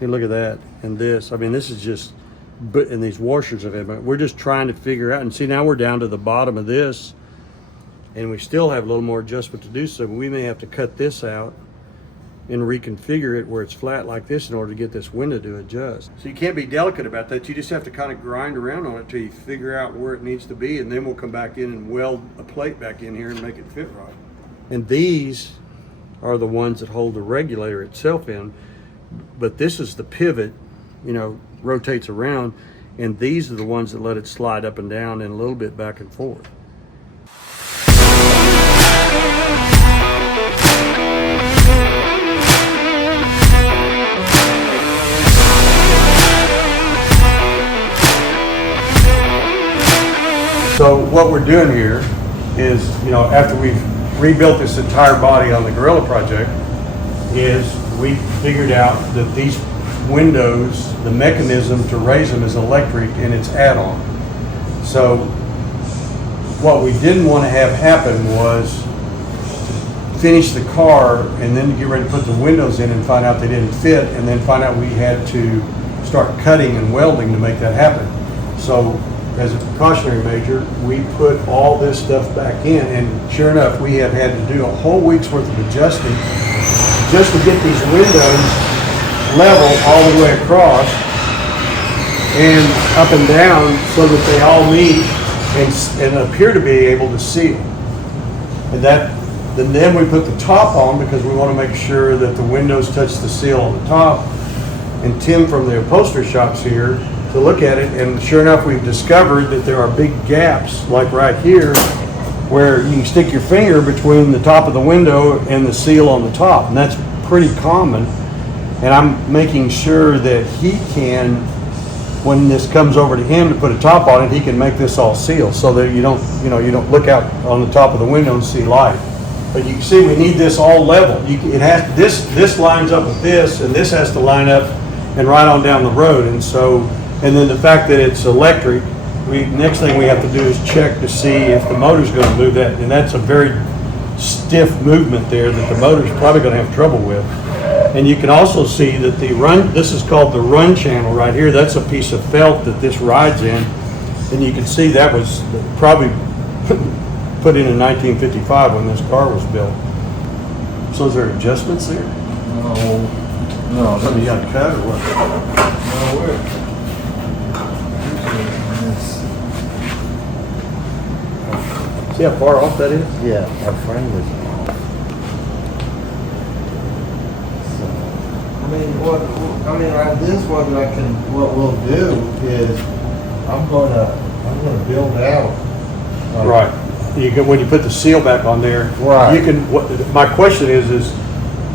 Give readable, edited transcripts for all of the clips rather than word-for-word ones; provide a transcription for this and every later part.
See, look at that. And this, I mean, this is just, and these washers of it, but we're just trying to figure out, and see, now we're down to the bottom of this, and we still have a little more adjustment to do, so we may have to cut this out and reconfigure it where it's flat like this in order to get this window to adjust. So you can't be delicate about that. You just have to kind of grind around on it till you figure out where it needs to be, and then we'll come back in and weld a plate back in here and make it fit right. And these are the ones that hold the regulator itself in, but this is the pivot, you know, rotates around, and these are the ones that let it slide up and down and a little bit back and forth. So what we're doing here is, you know, after we've rebuilt this entire body on the Gorilla project, is we figured out that these windows, the mechanism to raise them is electric and it's add-on. So what we didn't want to have happen was to finish the car and then get ready to put the windows in and find out they didn't fit, and then find out we had to start cutting and welding to make that happen. So as a precautionary measure, we put all this stuff back in, and sure enough, we have had to do a whole week's worth of adjusting just to get these windows level all the way across and up and down so that they all meet and appear to be able to seal. And then we put the top on because we want to make sure that the windows touch the seal on the top. And Tim from the upholstery shop's here to look at it, and sure enough, we've discovered that there are big gaps, like right here, where you can stick your finger between the top of the window and the seal on the top, and that's pretty common. And I'm making sure that he can, when this comes over to him to put a top on it, he can make this all seal so that you don't look out on the top of the window and see light. But you can see we need this all level. This lines up with this, and this has to line up and right on down the road. And then the fact that it's electric, next thing we have to do is check to see if the motor's going to move that, and that's a very stiff movement there that the motor's probably going to have trouble with. And you can also see that this is called the run channel right here. That's a piece of felt that this rides in, and you can see that was probably put in 1955 when this car was built. So is there adjustments there? No. Something you got to cut or what? No, See how far off that is? yeah, our frame is off. So, on this one, what we'll do is, I'm gonna build out. Right. When you put the seal back on there, Right. you can. My question is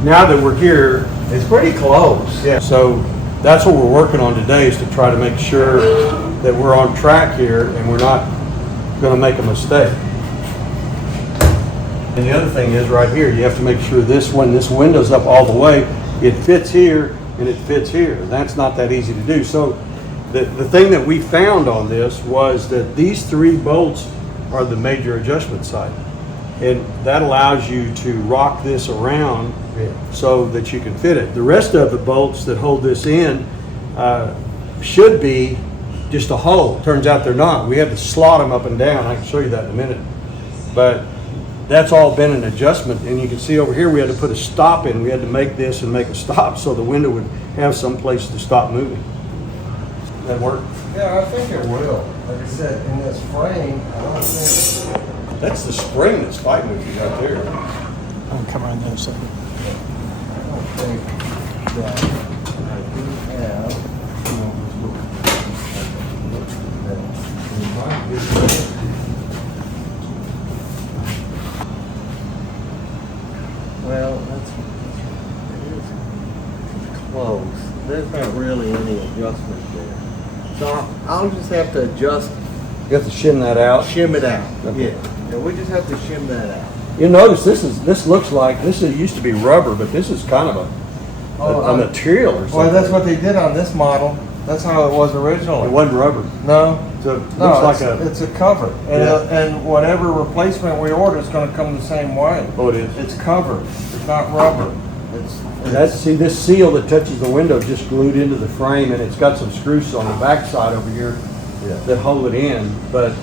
now that we're here, It's pretty close. yeah. So that's what we're working on today, is to try to make sure that we're on track here and we're not going to make a mistake. And the other thing is right here, you have to make sure when this window's up all the way, it fits here and it fits here. That's not that easy to do. So the thing that we found on this was that these 3 bolts are the major adjustment side. And that allows you to rock this around so that you can fit it. The rest of the bolts that hold this in should be just a hole. Turns out they're not. We had to slot them up and down. I can show you that in a minute. But that's all been an adjustment. And you can see over here we had to put a stop in. We had to make this and make a stop so the window would have some place to stop moving. That work? Yeah, I think it will. Like I said, in this frame, I don't think. That's the spring that's fighting with you right there. I'll come around the other side. I don't think that I do have. Well, it is close. There's not really any adjustment there. So I'll just have to adjust, You have to shim that out. shim it out. Okay. Yeah, we just have to shim that out. You notice this looks like, this used to be rubber, but this is kind of a material or something. Well, that's what they did on this model. That's how it was originally. It wasn't rubber. No, So it no, looks like it's a cover, and Yeah. and whatever replacement we order is going to come the same way. Oh, it is. It's covered. It's not rubber. See, this seal that touches the window just glued into the frame, and it's got some screws on the back side over here that hold it in. But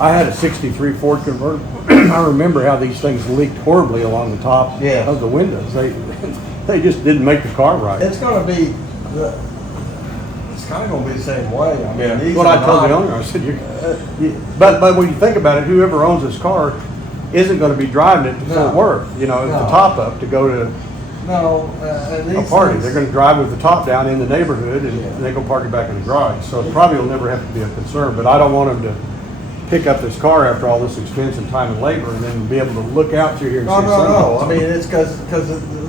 I had a 63 Ford convertible. I remember how these things leaked horribly along the top of the windows. They just didn't make the car right. It's gonna be, it's kinda gonna be the same way. I mean, these What are I told the not- owner, I said, but when you think about it, whoever owns this car isn't gonna be driving it to Fort No. Worth, the No. top up to go to No, and a these party. things- They're gonna drive with the top down in the neighborhood and they go park it back in the garage. So it probably will never have to be a concern, but I don't want them to pick up this car after all this expense and time and labor and then be able to look out through here and No, see no, sunlight. no, I mean, it's cause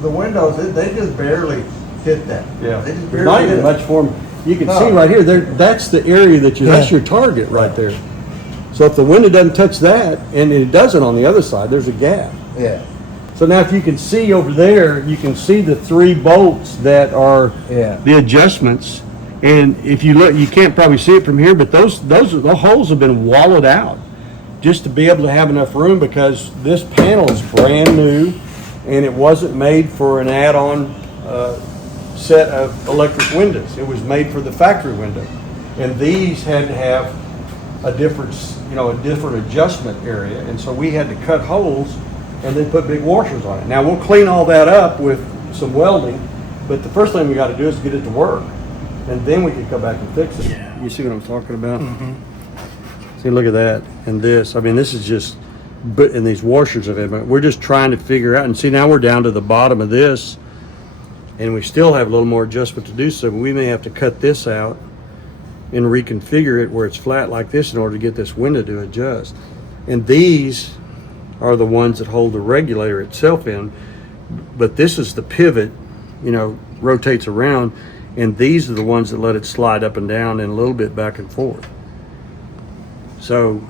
the windows, they just barely hit that. Yeah, They just there's not barely even hit much for them. You can No. see right here, that's the area that's your target right there. So if the window doesn't touch that, and it doesn't on the other side, there's a gap. Yeah, So now if you can see over there, you can see the 3 bolts that are the adjustments. And if you look, you can't probably see it from here, but the holes have been wallowed out just to be able to have enough room, because this panel is brand new and it wasn't made for an add-on set of electric windows. It was made for the factory window. And these had to have a different adjustment area. And so we had to cut holes and then put big washers on it. Now we'll clean all that up with some welding, but the first thing we got to do is get it to work, and then we can come back and fix it. You see what I'm talking about? See, look at that and this. I mean, this is just, and these washers of it. We're just trying to figure out. And see, now we're down to the bottom of this, and we still have a little more adjustment to do. So we may have to cut this out and reconfigure it where it's flat like this in order to get this window to adjust. And these are the ones that hold the regulator itself in, but this is the pivot, rotates around, and these are the ones that let it slide up and down and a little bit back and forth. So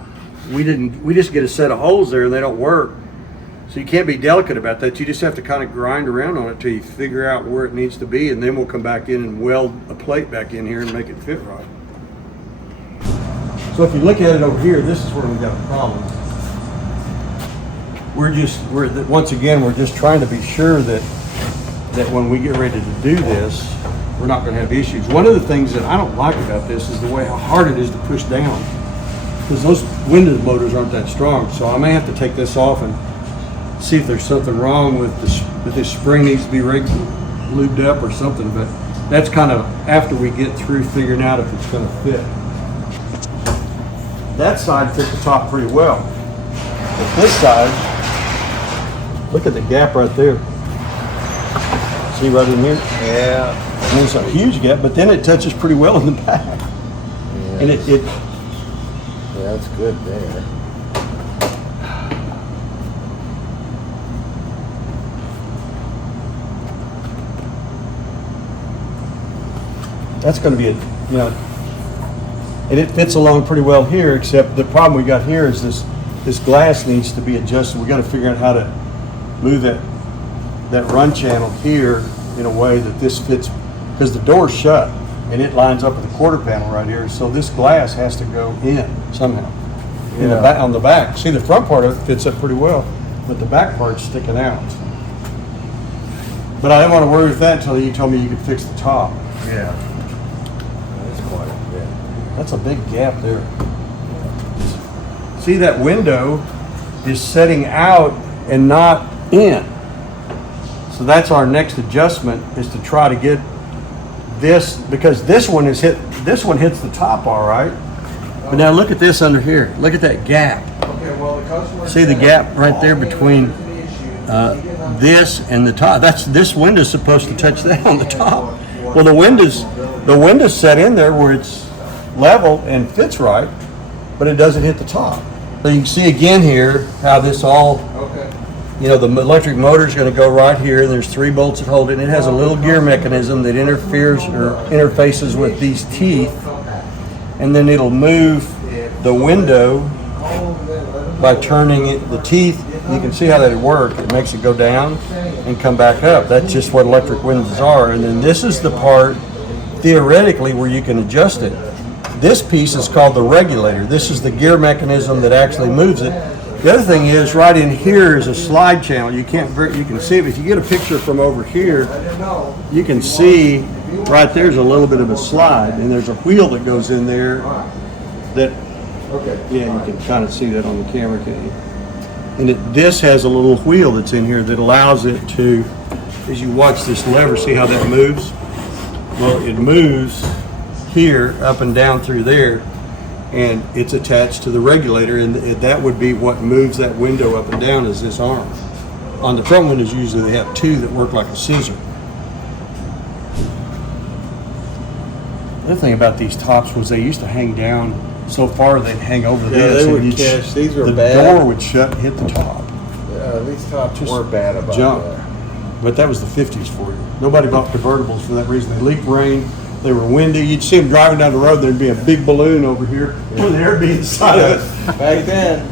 we just get a set of holes there and they don't work. So you can't be delicate about that. You just have to kind of grind around on it till you figure out where it needs to be, and then we'll come back in and weld a plate back in here and make it fit right. So if you look at it over here, this is where we got a problem. Once again, we're just trying to be sure that when we get ready to do this, we're not going to have issues. One of the things that I don't like about this is the way how hard it is to push down, because those window motors aren't that strong. So I may have to take this off and see if there's something wrong with this spring needs to be lubed up or something. But that's kind of after we get through figuring out if it's going to fit. That side fit the top pretty well. But this side, look at the gap right there. See right in here? yeah. And it's a huge gap, but then it touches pretty well in the back. Yeah, And it yeah, that's good there. that's going to be and it fits along pretty well here, except the problem we got here is this glass needs to be adjusted. We got to figure out how to move that run channel here in a way that this fits, because the door's shut and it lines up with the quarter panel right here. So this glass has to go in somehow. In the back, on the back. See, the front part of it fits up pretty well, but the back part's sticking out. But I didn't want to worry with that until you told me you could fix the top. Yeah. That's quite a bit. That's a big gap there. See, that window is setting out and not in. So that's our next adjustment, is to try to get this, because this one hits the top all right. But now look at this under here. Look at that gap. Okay, well, the customer. See the gap right there between this and the top? This window's supposed to touch that on the top. Well, the window's set in there where it's level and fits right, but it doesn't hit the top. So you can see again here how this all, Okay. the electric motor is going to go right here, and there's 3 bolts that hold it, and it has a little gear mechanism that interferes or interfaces with these teeth, and then it'll move the window by turning the teeth. You can see how that would work. It makes it go down and come back up. That's just what electric windows are. And then this is the part, theoretically, where you can adjust it. This piece is called the regulator. This is the gear mechanism that actually moves it. The other thing is, right in here is a slide channel. You can see it. If you get a picture from over here, you can see right there's a little bit of a slide, and there's a wheel that goes in there that, yeah, you can kind of see that on the camera, can't you? And this has a little wheel that's in here that allows it to, as you watch this lever, see how that moves? Well, it moves here, up and down through there, and it's attached to the regulator, and that would be what moves that window up and down, is this arm. On the front windows, usually they have two that work like a scissor. The other thing about these tops was they used to hang down so far they'd hang over this. they and would catch. These were the bad. door would shut and hit the top. Yeah, these tops Just were bad about junk. that. But that was the 50s for you. Nobody bought convertibles for that reason. They leaked rain. They were windy. You'd see them driving down the road. There'd be a big balloon over here with the air being inside of it. Back then,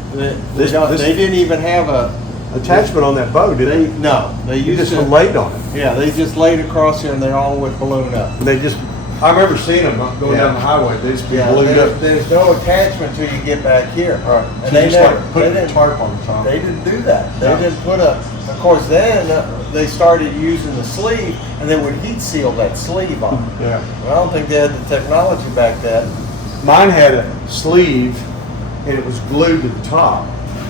This- they didn't even have a. Attachment on that bow, did they? No, they You used just to. laid on it. Yeah, they just laid across here and they all would balloon up. They just, I remember seeing them going down the highway. They just be Yeah, ballooned up. there's no attachment till you get back here. Right. And So they just never, like put they a didn't, tarp on the top. they didn't do that. They No. didn't put a, of course then, they started using the sleeve and they would heat seal that sleeve on. Yeah. Well, I don't think they had the technology back then. Mine had a sleeve and it was glued to the top.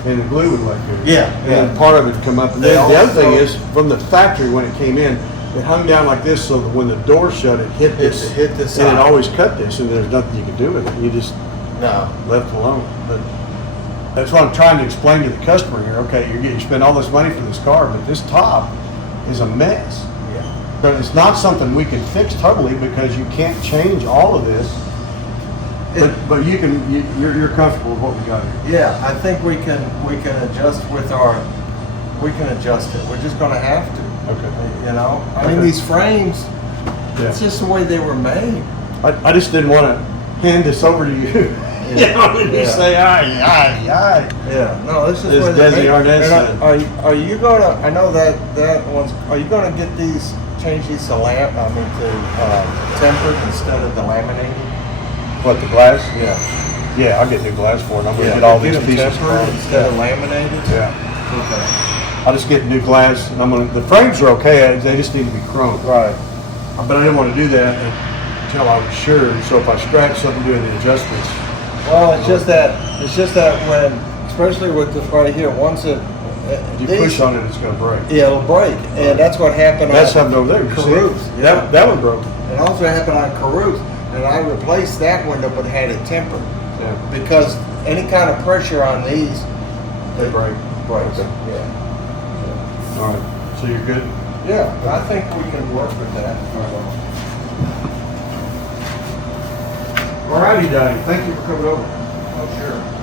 And the glue would like here. Yeah, And yeah. part of it would come up. And They then the other also- thing is, from the factory when it came in, it hung down like this so that when the door shut, it hit this. It hit this And it side. always cut this, and there's nothing you could do with it. You just No. left it alone. But that's what I'm trying to explain to the customer here. Okay, you spend all this money for this car, but this top is a mess. Yeah. But it's not something we can fix totally because you can't change all of this. But you can, you're comfortable with what we got here. Yeah, I think we can adjust with we can adjust it. We're just gonna have to. Okay. You know? I mean, Okay. these frames, it's Yeah. just the way they were made. I just didn't want to hand this over to you. You know, and you Yeah. say, aye. Yeah, no, this is This what they're Desi made. Arnaz And said. are you gonna, I know that one's, are you gonna get these, change these to tempered instead of the laminated? What, the glass? Yeah. Yeah, I'll get new glass for it. I'm gonna Yeah, get all get these them pieces. tempered from- instead of laminated? Yeah. Okay. I'll just get new glass, and the frames are okay, they just need to be chromed. Right. But I didn't want to do that until I was sure, so if I scratch something doing the adjustments. Well, it's just that when, especially with this right here, once it, If you push on it, it's gonna break. yeah, it'll break, and that's what happened That's on something over there, you see it? Caruth. Yeah. That one broke. It also happened on Caruth, and I replaced that window but had it tempered Yeah, because any kind of pressure on these, they break. breaks. Okay. Yeah. All right, so you're good? Yeah, I think we can work with that. All righty, Donnie, thank you for coming over. Oh, sure.